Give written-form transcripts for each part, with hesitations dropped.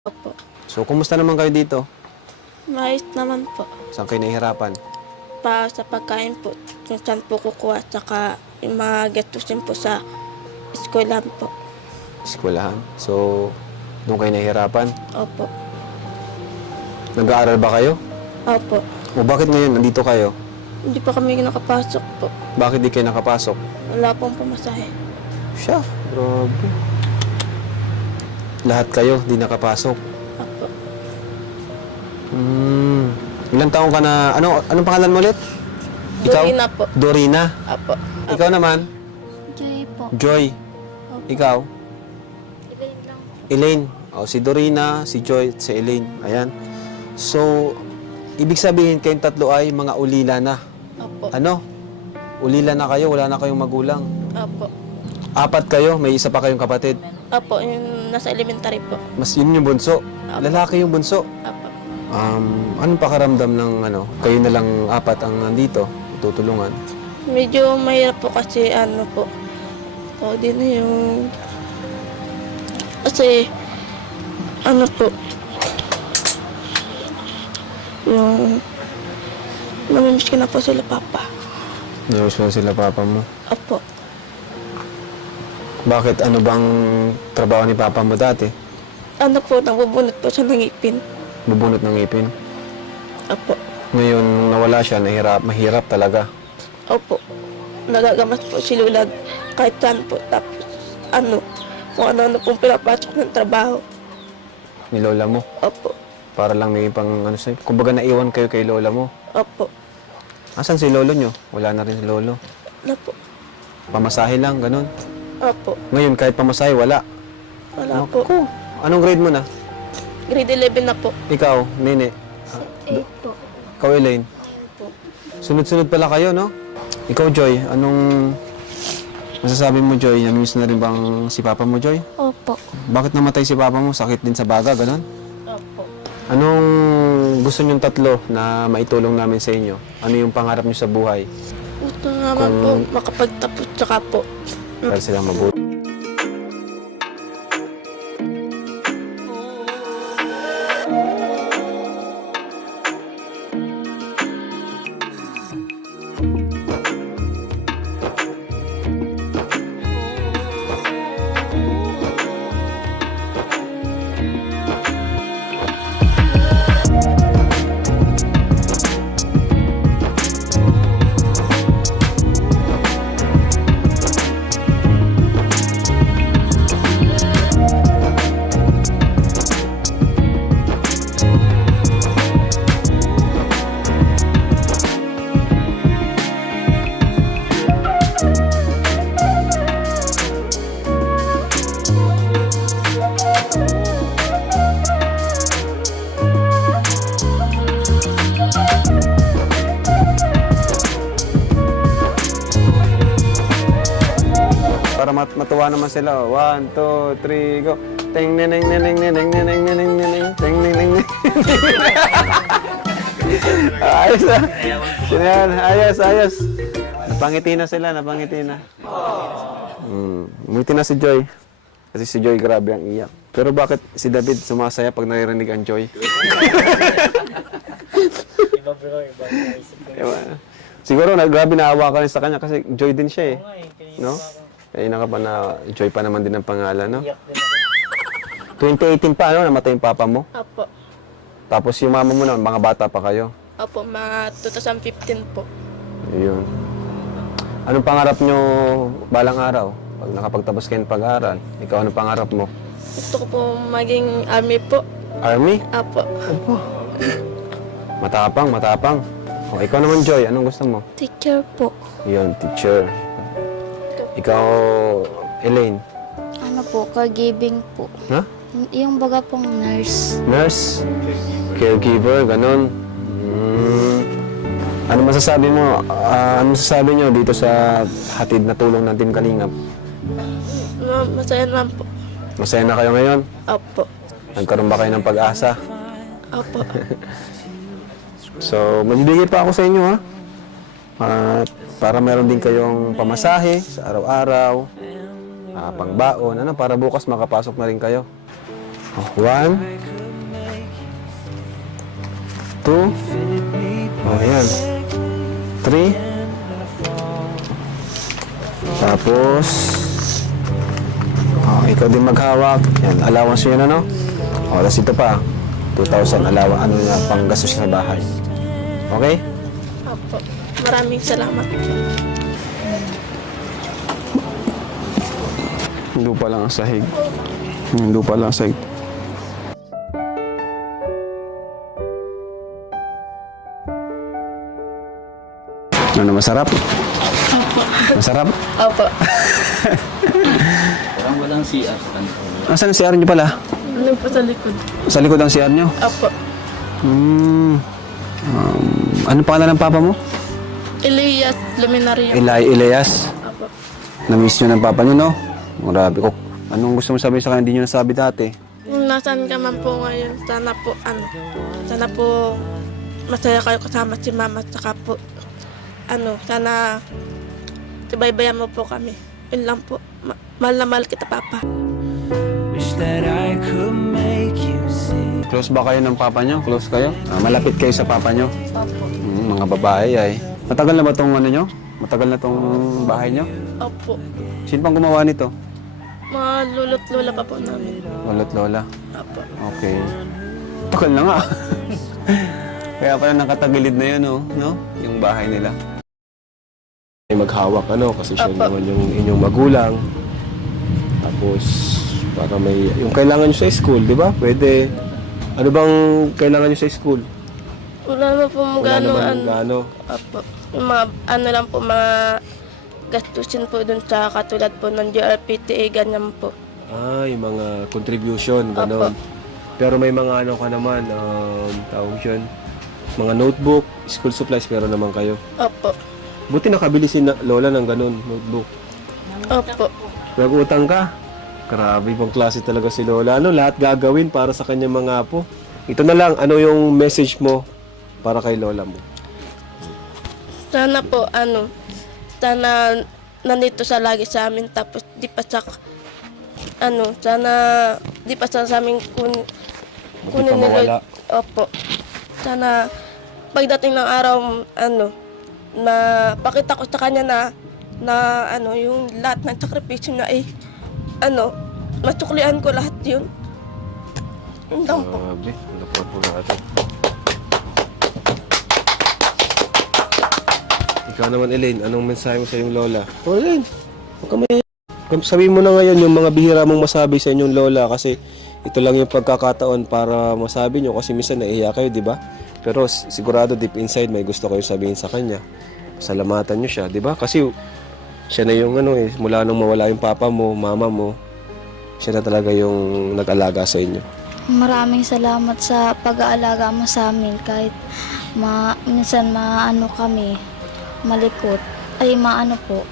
Opo. So, kumusta naman kayo dito? Maayos naman po. Saan kayo nahihirapan? Sa pagkain po, kung saan po kukuha, tsaka yung mga gastusin po sa eskwelahan po. Eskwelahan. So, doon kayo nahihirapan? Opo. Nag-aaral ba kayo? Opo. O bakit ngayon nandito kayo? Hindi pa kami nakapasok po. Bakit di kayo nakapasok? Wala pong pamasahe. Siya, grabe. Lahat kayo di nakapasok. Opo. Ilang taong ka na, anong pangalan mo ulit? Ikaw? Dorina po. Dorina. Opo. Ikaw naman? Joy po. Joy. Ikaw? Elaine lang po. Elaine. O, si Dorina, si Joy, si Elaine. Ayan. So, ibig sabihin kayong tatlo ay mga ulila na. Opo. Ano? Ulila na kayo, wala na kayong magulang. Opo. 4 kayo, may isa pa kayong kapatid. Opo, yung nasa elementary po. Mas yun yung bunso. Lalaki yung bunso. Opo. Anong pakaramdam ng kayo na lang 4 ang nandito, tutulungan? Medyo mahirap po kasi ano po. Tawag din yung... Kasi... Ano po. Yung... Namimiss ko na po sila papa. Namiss mo sila papa mo. Opo. Bakit? Ano bang trabaho ni papa mo dati? Ano po, nagbubunot po siya ng ipin. Bubunot ng ngipin. Opo. Ngayon, nung nawala siya, mahirap talaga. Opo. Nagagamas po si Lula kahit saan po. Tapos, ano, kung ano-ano pong pinapasok ng trabaho. Ni lola mo. Opo. Para lang may pang sa'yo. Kumbaga naiwan kayo kay lola mo. Opo. Asan si lolo nyo? Wala na rin si lolo. Ano po? Pamasahe lang, ganun. Opo. Ngayon, kahit pamasahe, wala. Wala po. Naku. Anong grade mo na? Grade 11 na po. Ikaw, Nene. 8 po. Ikaw, Elaine. Sunod-sunod pala kayo, no? Ikaw, Joy, anong masasabi mo, Joy? Namiss na rin bang si Papa mo, Joy? Opo. Bakit namatay si Papa mo? Sakit din sa baga, ganun? Opo. Anong gusto niyong tatlo na maitulong namin sa inyo? Ano yung pangarap niyo sa buhay? Gusto naman po makapagtapos tsaka po. Para silang mabuti. Para matuwa naman sila. 1, 2, 3, go. Ting neneng neneng neneng neneng neneng neneng ting neneng neneng. Ayos ah. Yan, ayos, ayos. Napangiti na sila, napangiti na. Umiti na si Joy. Kasi si Joy grabe ang iyak. Pero bakit si David sumasaya pag naririnig ang Joy? Iba. Siguro grabe naawa ka rin sa kanya kasi Joy din siya eh. No? Kaya ka pa na Joy pa naman din ang pangalan, no? 2018 pa, ano? Namatay yung papa mo. Opo. Tapos yung mama mo na, mga bata pa kayo. Opo, mga 2015 po. Ayun. Anong pangarap nyo balang araw? Pag nakapagtapos kayo ng pag-aaral, ikaw anong pangarap mo? Gusto ko po maging army po. Army? Opo. Matapang, matapang. O, ikaw naman, Joy, anong gusto mo? Teacher po. Yun, teacher. Ikaw, Elaine. Ano po, caregiving po. Ha? Yung baga pong nurse. Nurse? Caregiver, ganun. Ano masasabi mo? Ano masasabi nyo dito sa hatid na tulong ng Team Kalingap? Masaya naman po. Masaya na kayo ngayon? Opo. Nagkaroon ba kayo ng pag-asa? Opo. So, magbibigay pa ako sa inyo, ha? Para meron din kayong pamasahe sa araw-araw, pangbaon, para bukas makapasok na rin kayo. 1, 2, yan. 3, tapos, ikaw din maghawak. Yan, allowance yun, ano? Tapos ito pa, 2,000 allowance, ano na, pang gastos sa bahay. Okay? Opo. Maraming salamat po. Yung lupa lang ang sahig. Yung lupa lang ang sahig. Ano, masarap? Masarap? Opo. Parang walang CR sa kanila. Asan ang CR nyo pala? Ano po sa likod? Sa likod ang CR nyo? Opo. Ano pangalan ng papa mo? Elias Luminaria. Elias. Opo. Na-miss nyo ng papa nyo, no? Grabe ko. Anong gusto mo sabihin sa kanya? Hindi nyo nasabi dati. Kung nasaan ka man po ngayon, sana po masaya kayo kasama si mama at saka po, sana subaybayan mo po kami. Yun lang po. Mahal na mahal kita, Papa. Wish that I could make you see. Close ba kayo ng papa nyo? Close kayo? Malapit kayo sa papa nyo? Opo. Mga babae ay. Matagal na ba tong ano nyo? Matagal na tong bahay nyo? Opo. Sino pang gumawa nito? Mga lulot lola pa po namin. Lolo't lola. Opo. Okay. Tagal na nga. Kaya pala nakatagilid na yun, no? Yung bahay nila. Maghawak kasi siya Apo. naman yung inyong magulang. Tapos para may yung kailangan nyo sa school, di ba? Pwede. Ano bang kailangan nyo sa school? Wala naman po Wala naman gaano. Opo. Yung mga lang po, mga gastusin po dun sa katulad po ng GRPTA, ganyan po. Yung mga contribution, gano'n. Pero may mga ka naman, tawag yun, mga notebook, school supplies, meron naman kayo. Opo. Buti nakabili si Lola ng gano'n, notebook. Opo. Nag-utang ka? Grabe, ibang klase talaga si Lola. Lahat gagawin para sa kanyang mga apo. Ito na lang, ano yung message mo para kay Lola mo? Sana po, sana nandito sa lagi sa amin, tapos di pa sa, sana di pa sa amin kunin pa mawala. Opo. Sana pagdating ng araw, na pakita ko sa kanya na yung lahat ng sakripisyo na masuklian ko lahat yun. Yun lang po. Grabe, lapot po natin. Ikaw naman, Elaine, anong mensahe mo sa iyong lola? Oh, Elaine, huwag ka mahiya. Sabihin mo na ngayon yung mga bihira mong masabi sa inyong lola kasi ito lang yung pagkakataon para masabi nyo kasi minsan naiiyak kayo, di ba? Pero sigurado deep inside may gusto kayo sabihin sa kanya. Salamatan nyo siya, di ba? Kasi siya na yung mula nung mawala yung papa mo, mama mo, siya na talaga yung nag-alaga sa inyo. Maraming salamat sa pag-aalaga mo sa amin kahit minsan kami, malikot. Ay, po.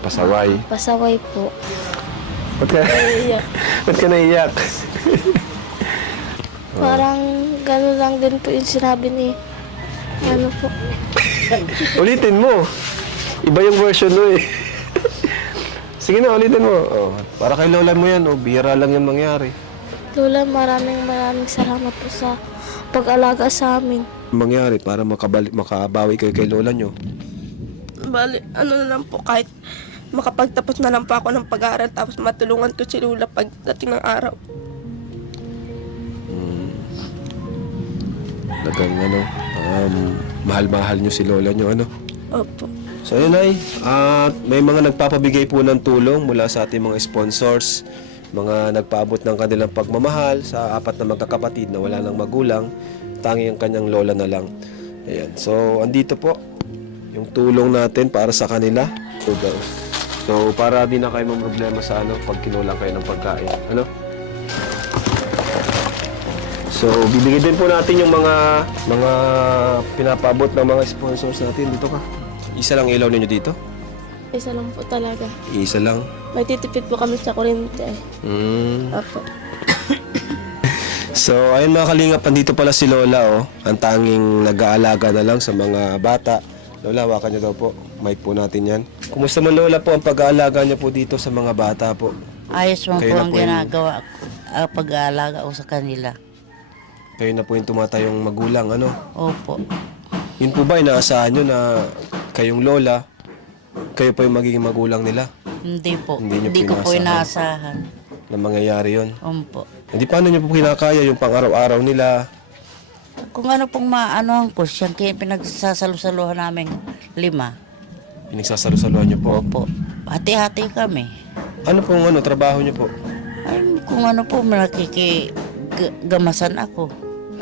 Pasaway. Pasaway po. Ba't ka, Iyak. ba't ka naiiyak? Parang gano'n lang din po yung sinabi ni po. Ulitin mo. Iba yung version mo eh. Sige na, ulitin mo. Para kay lola mo yan, bihira lang yung mangyari. Lola, maraming salamat po sa pag-alaga sa amin. Mangyari para makabawi kayo kay lola nyo. Bali, na lang po, kahit makapagtapos na lang po ako ng pag-aaral tapos matulungan ko si Lola pagdating ng araw. Talagang mahal-mahal nyo si lola nyo, Opo. So yun ay, may mga nagpapabigay po ng tulong mula sa ating mga sponsors, mga nagpaabot ng kanilang pagmamahal sa 4 na magkakapatid na wala nang magulang, tangi ang kanyang lola na lang. Ayan. So andito po yung tulong natin para sa kanila. So para di na kayo problema sa pag kinulang kayo ng pagkain. So bibigyan din po natin yung mga pinapaabot ng mga sponsors natin. Dito ka. Isa lang ilaw ninyo dito? Isa lang po talaga. Isa lang. May titipid po kami sa kuryente. Opo. So, ayun mga kalingap, andito pala si Lola, ang tanging nag-aalaga na lang sa mga bata. Lola, hawakan niyo daw po. Mic po natin yan. Kumusta man Lola po ang pag-aalaga niyo po dito sa mga bata po? Ayos man Kayo po na ang po yung- ginagawa ko, pag-aalaga ko sa kanila. Kayo na po yung tumatayong magulang, ano? Opo. Yun po ba, inaasahan nyo na kayong lola, kayo po yung magiging magulang nila? Hindi po. Hindi niyo Hindi ko po pinaasahan. inaasahan. Na mangyayari yun? Opo. Hindi, paano nyo po kinakaya yung pang-araw-araw nila? Kung ano pong maanohan ko, siyang pinagsasalo-saluhan namin 5. Pinagsasalo-saluhan nyo po? Opo. Hati-hati kami. Ano pong trabaho nyo po? Ay, kung ano po, nakikigamasan ako.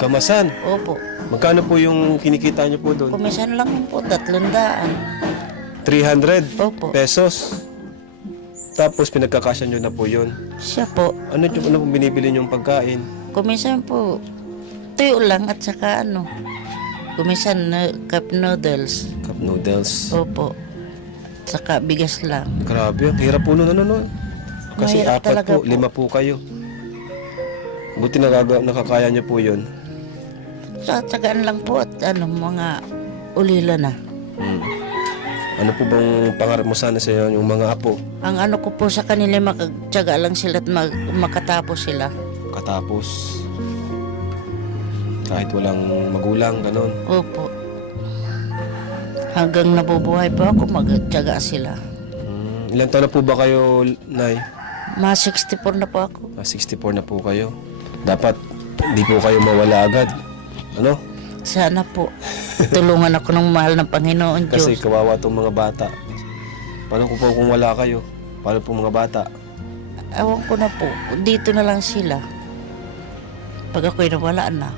Kamasan? Opo. Magkano po yung kinikita nyo po doon? Kumisan lang po, 300. 300 Opo. pesos. Tapos pinagkakasya nyo na po yun. Siya po. Ano pong binibili nyong pagkain? Kumisan po, tuyo lang at saka kumisan cup noodles. Cup noodles. Opo. Saka bigas lang. Grabe, ang hirap po nun, ano. Kasi Mahirap 4 talaga po, po. 5 po kayo. Buti nakakaya nyo po yun. So, tsagaan lang po at mga ulila na. Ano po bang pangarap mo sana sa yung mga apo? Ang ano ko po sa kanila, makatsaga lang sila at makatapos sila. Katapos, kahit walang magulang, ganon. Opo. Hanggang nabubuhay po ako, magtsaga sila. Ilan taon na po ba kayo, Nay? Mga 64 na po ako. 64 na po kayo. Dapat hindi po kayo mawala agad. Ano? Sana po. Tulungan ako ng mahal ng Panginoon Kasi Diyos. kawawa tong mga bata. Paano kung wala kayo? Paano po mga bata? Ewan ko na po. Dito na lang sila. Pag ako'y nawala na.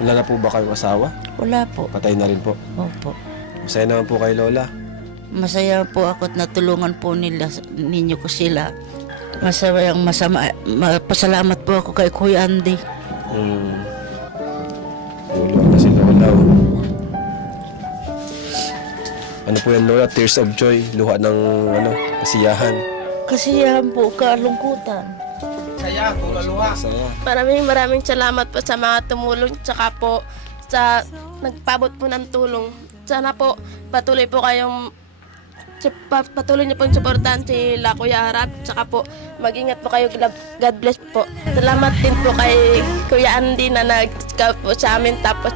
Wala na po ba kayong asawa? Wala po. Patay na rin po. Opo. Masaya naman po kay Lola. Masaya po ako at natulungan po ninyo ko sila. Pasalamat po ako kay Kuya Andy. Tulog na si Lola. Ano po yan, Lola? Tears of joy. Luha ng kasiyahan. Kasiyahan po, kalungkutan. Saya. Maraming salamat po sa mga tumulong tsaka po sa nagpabot po ng tulong. Sana po patuloy niyo pong suportahan si Kuya Harap tsaka po mag-ingat po kayo. God bless po. Salamat din po kay Kuya Andy na nag-scout po sa amin tapos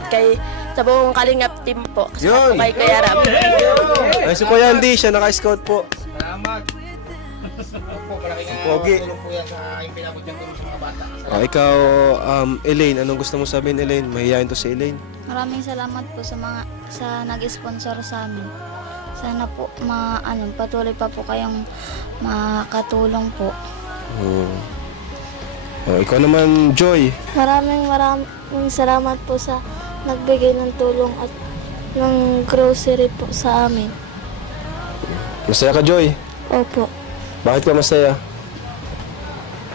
sa buong Kalingap team po. Yun! Kay Kuya Harap. Ay, si Kuya Andy, siya naka-scout po. Pogi. Ikaw, Elaine, anong gusto mo sabihin, Elaine? Mahihayin to si Elaine. Maraming salamat po sa nag-sponsor sa amin. Sana po patuloy pa po kayong makatulong po. Ikaw naman, Joy. Maraming salamat po sa nagbigay ng tulong at ng grocery po sa amin. Masaya ka, Joy? Opo. Bakit ka masaya?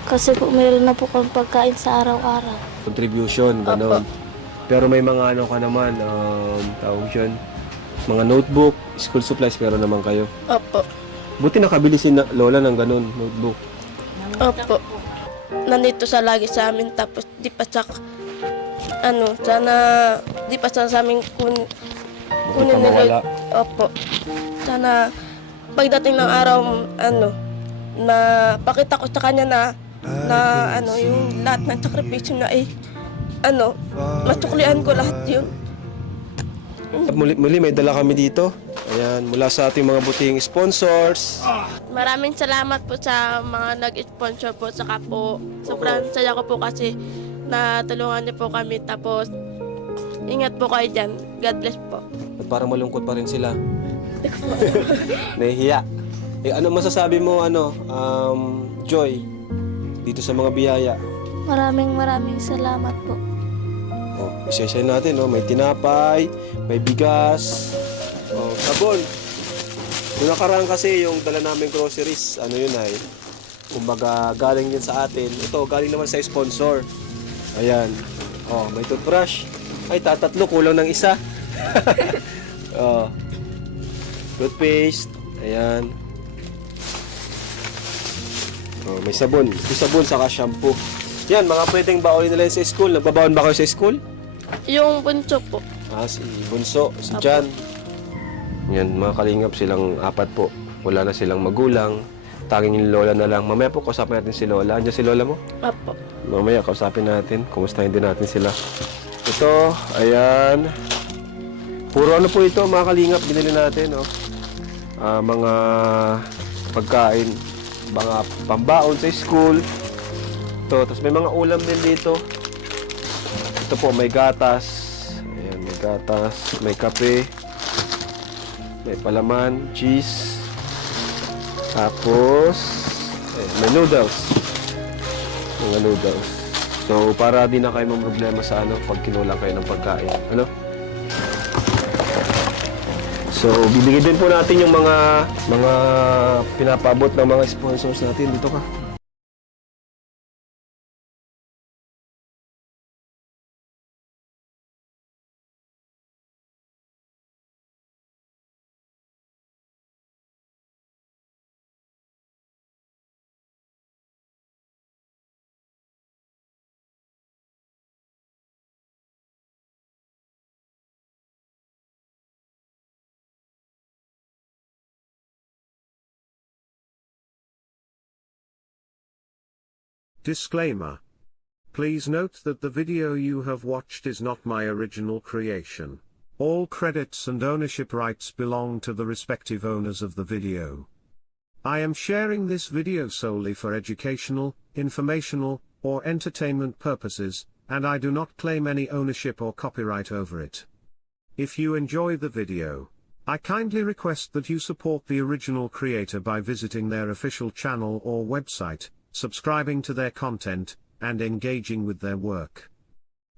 Kasi po meron na po kang pagkain sa araw-araw. Contribution, gano'n. Pero may mga ka naman, tawag yun, mga notebook, school supplies, pero naman kayo. Opo. Buti nakabili si Lola ng gano'n, notebook. Opo. Nandito sa lagi sa amin tapos di pa sa amin kunin pa mawala. Opo. Sana pagdating ng araw na pakita ko sa kanya na yung lahat ng sakripisyo na masuklian ko lahat yun. Muli may dala kami dito. Ayan, mula sa ating mga buting sponsors. Maraming salamat po sa mga nag-sponsor po saka po sobrang saya ko po kasi natulungan niyo po kami tapos ingat po kayo dyan. God bless po. At parang malungkot pa rin sila. Nahihiya. Ano masasabi mo, Joy, dito sa mga biyaya? Maraming salamat po. Isa-isa natin, may tinapay, may bigas, sabon. Yung nakaraan kasi yung dala namin groceries, kumbaga galing din sa atin. Ito, galing naman sa sponsor. Ayan. May toothbrush. Ay, tatatlo, kulang ng isa. Toothpaste. Ayan. May sabon. May sabon saka shampoo. Yan, mga pwedeng baonin nila sa school. Nagbabaon ba kayo sa school? Yung bunso po. Si Bunso, si Jan. Yan, mga kalingap silang 4 po. Wala na silang magulang. Tanging yung lola na lang. Mamaya po, kausapin natin si lola. Andiyan si lola mo? Opo. Mamaya, kausapin natin. Kumustahin din natin sila. Ito, ayan. Puro ano po ito, mga kalingap, binili natin, oh. Mga pagkain, mga pambaon sa school. Ito, tapos may mga ulam din dito. Ito po, may gatas. Ayan, may gatas, may kape, may palaman, cheese. Tapos, ayan, may noodles. Mga noodles. So, para di na kayo problema sa ano, pag kinulang kayo ng pagkain. Ano? So, bibigyan din po natin yung mga pinapabot ng mga sponsors natin. Dito ka. Disclaimer. Please note that the video you have watched is not my original creation. All credits and ownership rights belong to the respective owners of the video. I am sharing this video solely for educational, informational, or entertainment purposes, and I do not claim any ownership or copyright over it. If you enjoy the video, I kindly request that you support the original creator by visiting their official channel or website, subscribing to their content, and engaging with their work.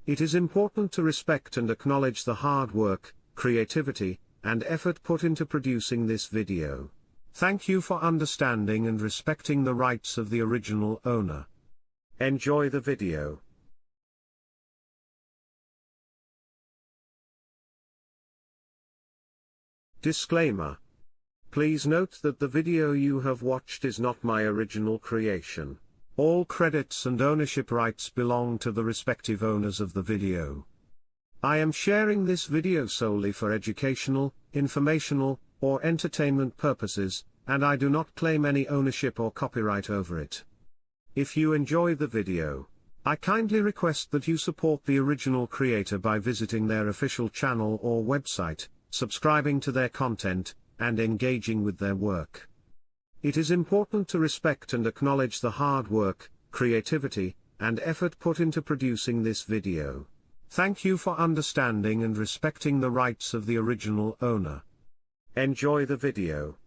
It is important to respect and acknowledge the hard work, creativity, and effort put into producing this video. Thank you for understanding and respecting the rights of the original owner. Enjoy the video. Disclaimer. Please note that the video you have watched is not my original creation. All credits and ownership rights belong to the respective owners of the video. I am sharing this video solely for educational, informational, or entertainment purposes, and I do not claim any ownership or copyright over it. If you enjoy the video, I kindly request that you support the original creator by visiting their official channel or website, subscribing to their content, and engaging with their work. It is important to respect and acknowledge the hard work, creativity, and effort put into producing this video. Thank you for understanding and respecting the rights of the original owner. Enjoy the video.